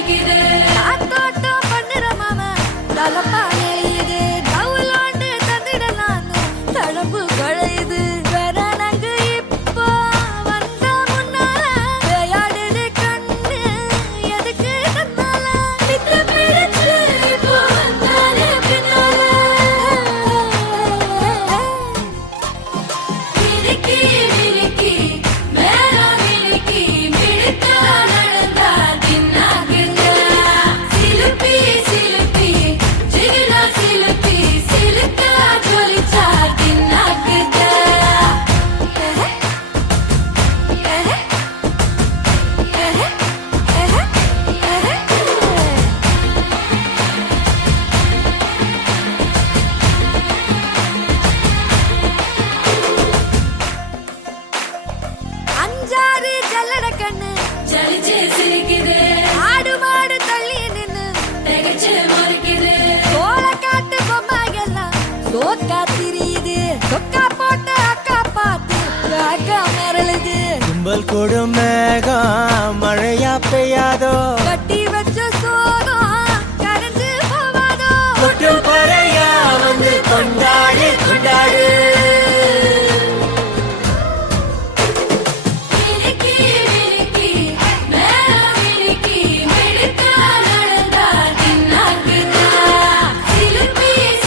சிரிக்குது ஆத்தோட்டம் பண்ணுற மாமா தலப்பா நெளியுது கவுலாண்டு தந்திடலான்னு தழம்பு குழையுது வெறனங்கு இப்போ வந்த முன்னால விளையாடுது கண்ணு எதுக்கு தன்னால வித்து பிடிச்சு இப்போ வந்தாலே பின்னால மினுக்கி மினுக்கி மேல மினுக்கி மினுக்கா நடந்தா தின்னாக்குங்க சிலுப்பி சிலுப்பி ஜிகினா சிலுப்பி சிலுக்கா ஜொலிச்சா தின்னாக்குங்க அஞ்சாறு ஜல்லட கண்ணு ஜலிச்சு சிரிக்குது ஆடு மாடு தள்ளி நின்னு திகச்சு முறைக்குது தோள காட்டு பொம்மைகள்லாம் சோக்கா திரியுது சொக்கா போட்ட அக்கா பார்த்து காக்கா மிரளுது கும்பல் கொடும் மேகம் மழையா பெய்யாதோ